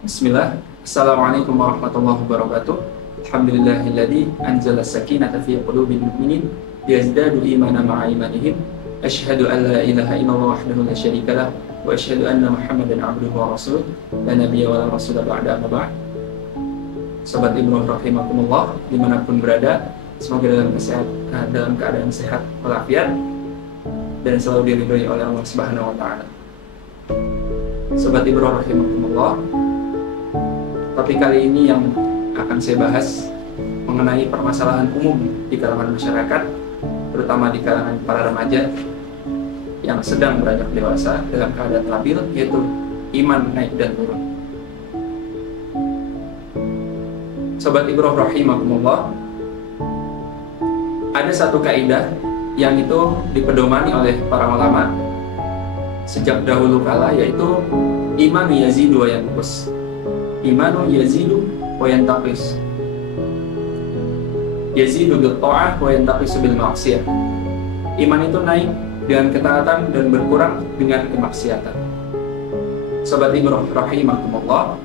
Bismillah. Assalamualaikum warahmatullahi wabarakatuh. Alhamdulillahilladzi anzala sakinata fi qulubil mu'minin liyazdadu imanan ma'a imanihim. Asyhadu an la ilaha illallah wahdahu la syarika lah wa asyhadu anna Muhammadan abduhu wa rasuluh la nabiyya wa la rasula ba'da amma ba'd. Sobat Ibnu rahimakumullah dimanapun berada, semoga dalam keadaan sehat walafiat dan selalu diridhoi oleh Allah Subhanahu wa taala. Sobat Ibnu rahimakumullah, topik kali ini yang akan saya bahas mengenai permasalahan umum di kalangan masyarakat, terutama di kalangan para remaja yang sedang beranjak dewasa dalam keadaan labil, yaitu iman naik dan turun. Sobat Ibroh rahimakumullah, ada satu kaidah yang itu dipedomani oleh para ulama sejak dahulu kala, yaitu iman yazidu wa yanqus. Imanu yazidu wa yantaqis. Yazidu bil ta'ah wa yantaqisu bil ma'siyah. Iman itu naik dengan ketaatan dan berkurang dengan kemaksiatan. Sobat Ibroh rahimakumullah,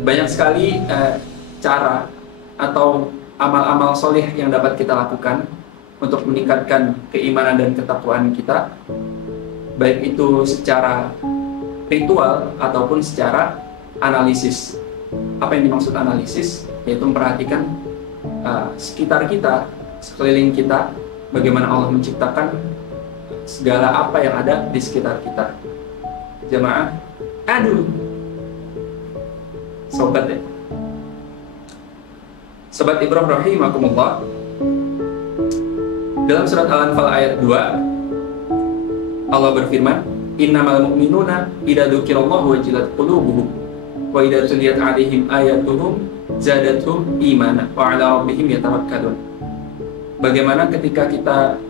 banyak sekali cara atau amal-amal soleh yang dapat kita lakukan untuk meningkatkan keimanan dan ketakwaan kita, baik itu secara ritual ataupun secara analisis. Apa yang dimaksud analisis? Yaitu memperhatikan sekitar kita, sekeliling kita, bagaimana Allah menciptakan segala apa yang ada di sekitar kita. Jamaah, sobat ya. Sobat Ibrahim rahimakumullah, dalam surat Al-Anfal ayat 2 Allah berfirman, innamal mu'minuna idza dzukirallahu wajilat qulubuhum wa idza tuliyat 'alaihim ayatuhum zadatuhum imana wa 'ala rabbihim yatawakkalun. Bagaimana ketika kita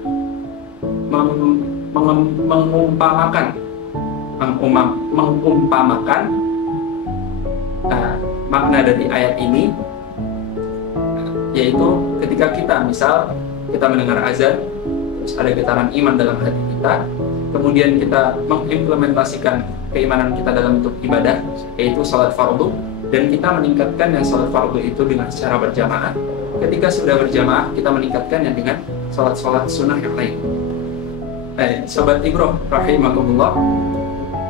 mengumpamakan makna dari ayat ini, yaitu ketika kita kita mendengar azan, terus ada getaran iman dalam hati kita, kemudian kita mengimplementasikan keimanan kita dalam bentuk ibadah, yaitu salat fardu, dan kita meningkatkan yang salat fardu itu dengan secara berjamaah. Ketika sudah berjamaah, kita meningkatkannya dengan salat-salat sunnah yang lain. Sobat Ibroh rahimakumullah,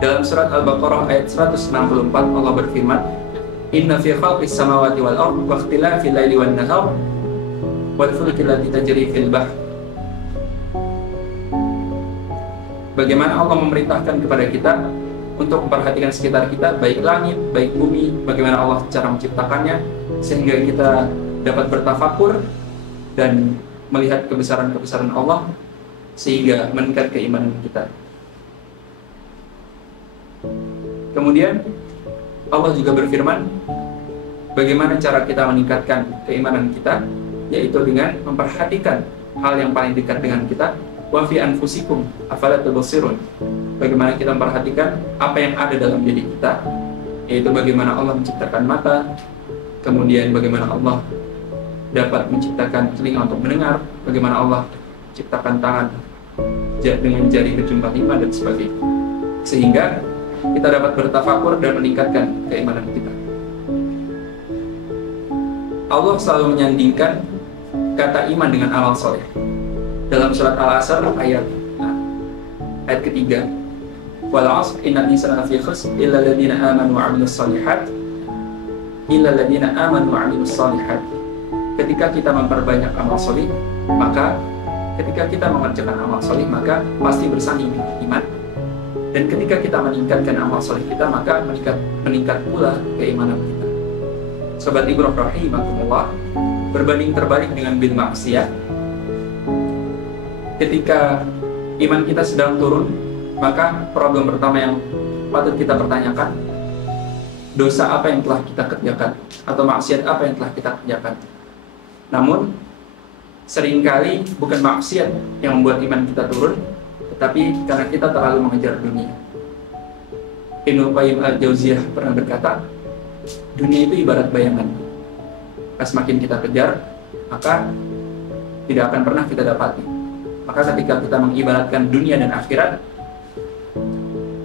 dalam surat Al-Baqarah ayat 164 Allah berfirman, inna fi khalqis samawati wal ardi wa ikhtilafil laili wan nahar wal fulki allati tajri fil bahr. Bagaimana Allah memerintahkan kepada kita untuk memperhatikan sekitar kita, baik langit, baik bumi, bagaimana Allah cara menciptakannya, sehingga kita dapat bertafakur dan melihat kebesaran-kebesaran Allah, sehingga meningkat keimanan kita. Kemudian Allah juga berfirman, bagaimana cara kita meningkatkan keimanan kita, yaitu dengan memperhatikan hal yang paling dekat dengan kita. Wa fi anfusikum afala tubsirun. Bagaimana kita memperhatikan apa yang ada dalam diri kita, yaitu bagaimana Allah menciptakan mata, kemudian bagaimana Allah dapat menciptakan telinga untuk mendengar, bagaimana Allah menciptakan tangan dengan jari berjumlah 5 dan sebagainya, sehingga kita dapat bertafakur dan meningkatkan keimanan kita. Allah selalu menyandingkan kata iman dengan amal soleh. Dalam surat Al-Asr ayat ketiga, wal 'asr innal insana lafi khusr illa alladziina aamanu wa 'amilus shalihat Ketika kita memperbanyak amal soleh, maka ketika kita mengerjakan amal soleh, maka pasti bersanding dengan iman. Dan ketika kita meningkatkan amal soleh kita, maka meningkat pula keimanan kita. Sobat Ibrahim rahimakumullah, berbanding terbalik dengan bil maksiyah. Ketika iman kita sedang turun, maka problem pertama yang patut kita pertanyakan, dosa apa yang telah kita kerjakan, atau maksiat apa yang telah kita kerjakan. Namun seringkali bukan maksiat yang membuat iman kita turun, tetapi karena kita terlalu mengejar dunia. Ibnu Qayyim al-Jauziyah pernah berkata, dunia itu ibarat bayangan. Semakin kita kejar, maka tidak akan pernah kita dapati. Maka ketika kita mengibaratkan dunia dan akhirat,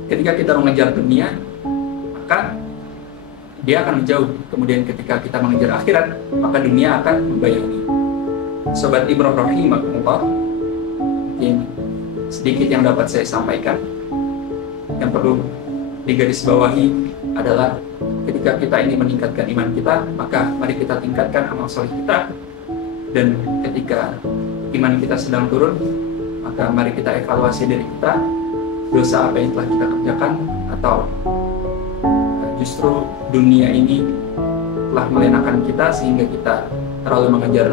ketika kita mengejar dunia, maka dia akan menjauh. Kemudian ketika kita mengejar akhirat, maka dunia akan membayangi. Sobat Ibrah rahimakumullah, mungkin sedikit yang dapat saya sampaikan. Yang perlu digarisbawahi adalah ketika kita ini meningkatkan iman kita, maka mari kita tingkatkan amal soleh kita. Dan ketika iman kita sedang turun, maka mari kita evaluasi diri kita, dosa apa yang telah kita kerjakan, atau justru dunia ini telah melenakan kita sehingga kita terlalu mengejar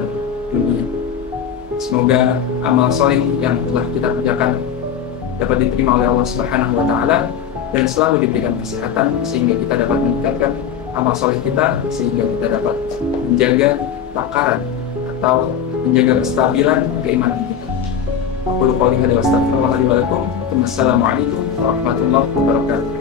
dunia. Semoga amal soleh yang telah kita kerjakan dapat diterima oleh Allah Subhanahu wa Ta'ala dan selalu diberikan kesehatan sehingga kita dapat meningkatkan amal soleh kita, sehingga kita dapat menjaga takaran atau menjaga kestabilan keimanan kita. Aku qouli hadza wa astaghfirullah li wa lakum. Wassalamualaikum warahmatullahi wabarakatuh.